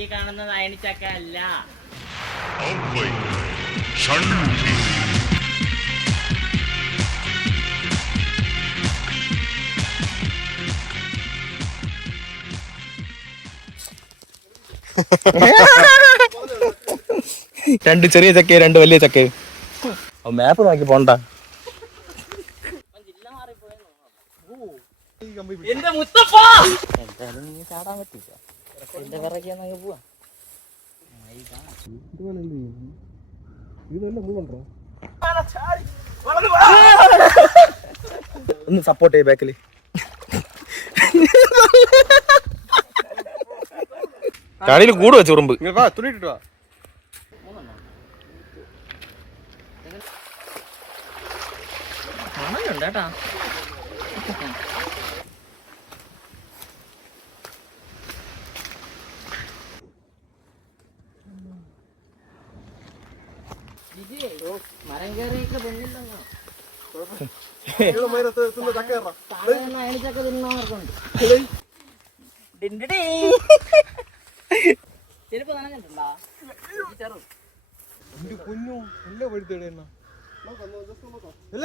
ഈ കാണുന്നത് അയണിച്ചക്ക അല്ല. രണ്ട് ചെറിയ ചക്ക, രണ്ട് വലിയ ചക്ക. മാപ്പ് നോക്കി പോണ്ട. എന്റെ മുത്തപ്പ എന്തായാലും നീ ചാടാൻ പറ്റില്ല. എന്റെ പിറകെ പോവാ. ഒന്ന് സപ്പോർട്ട് ചെയ്യ ബാക്കില്. കടയിൽ കൂട് വെച്ച് ഉറുമ്പ്. തുണിട്ടിട്ട് വാ. കേട്ടാ മരം കയറിയൊക്കെ പെണ്ണില്ലെന്നോ അയണിച്ചക്ക തിന്നവർക്കുണ്ട്. ചെരുപ്പ് നനഞ്ഞിട്ടുണ്ടാ കുഞ്ഞു നല്ല